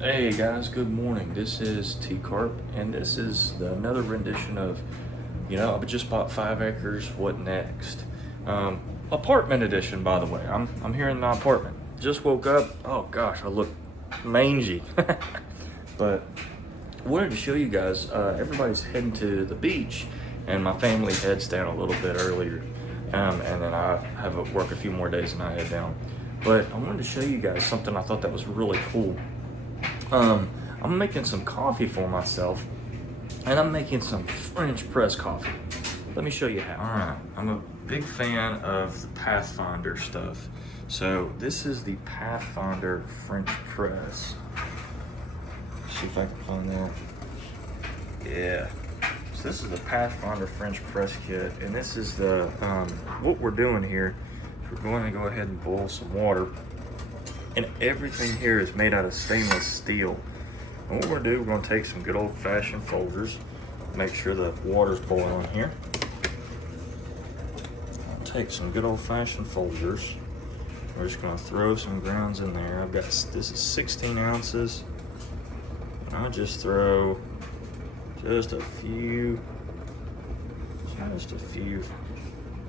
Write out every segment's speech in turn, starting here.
Hey guys, good morning. This is Tcarp, and this is another rendition of, I just bought 5 acres, what next? Apartment edition, by the way. I'm here in my apartment. Just woke up. Oh gosh, I look mangy. But I wanted to show you guys, everybody's heading to the beach, and my family heads down a little bit earlier. And then I have to work a few more days and I head down. But I wanted to show you guys something I thought that was really cool. I'm making some coffee for myself, and I'm making some French press coffee. Let me show you how. All right, I'm a big fan of the Pathfinder stuff. So this is the Pathfinder French press. See if I can find that. Yeah. So this is the Pathfinder French press kit, and this is the, what we're doing here, we're going to go ahead and boil some water. And everything here is made out of stainless steel. And what we're gonna do, we're gonna take some good old-fashioned Folgers, make sure the water's boiling here. I'll take some good old-fashioned Folgers. We're just gonna throw some grounds in there. This is 16 ounces. And I'll just throw just a few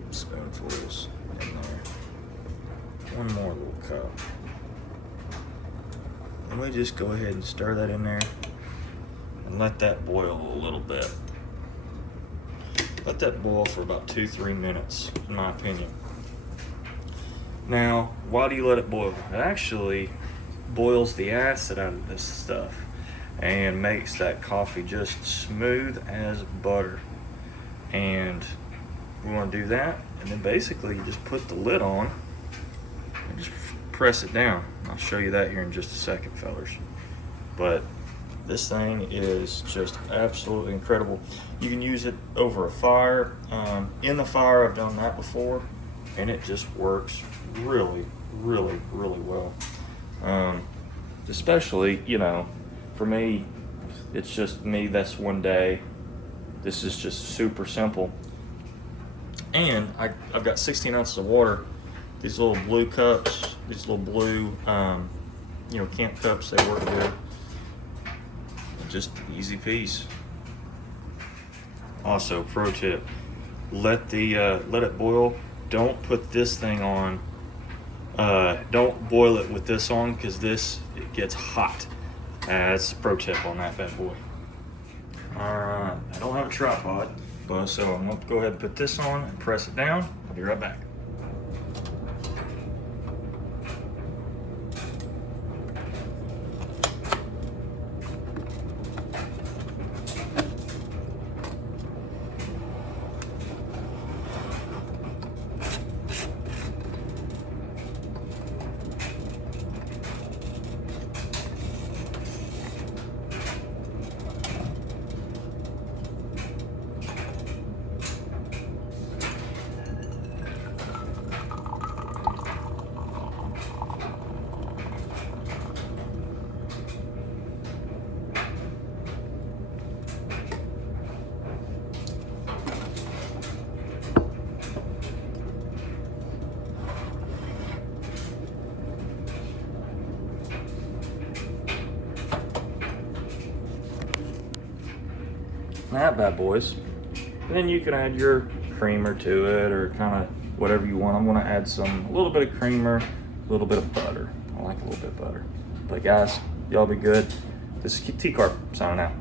spoonfuls in there. One more little cup. And we just go ahead and stir that in there and let that boil a little bit. Let that boil for about 2-3 minutes, in my opinion. Now, why do you let it boil? It actually boils the acid out of this stuff and makes that coffee just smooth as butter. And we want to do that, and then basically you just put the lid on and just press it down. I'll show you that here in just a second, fellers. But this thing is just absolutely incredible. You can use it over a fire. In the fire, I've done that before, and it just works really, really, really well. Especially, for me, it's just me, that's one day. This is just super simple. And I've got 16 ounces of water. These little blue cups, these little blue, camp cups, they work good. Just easy peasy. Also, pro tip: let it boil. Don't put this thing on. Don't boil it with this on, because it gets hot. That's a pro tip on that bad boy. All right, I don't have a tripod, so I'm gonna go ahead and put this on and press it down. I'll be right back. That bad boys. And then you can add your creamer to it, or kind of whatever you want. I'm gonna add a little bit of creamer, a little bit of butter. I like a little bit of butter. But guys, y'all be good. This is Tcarp signing out.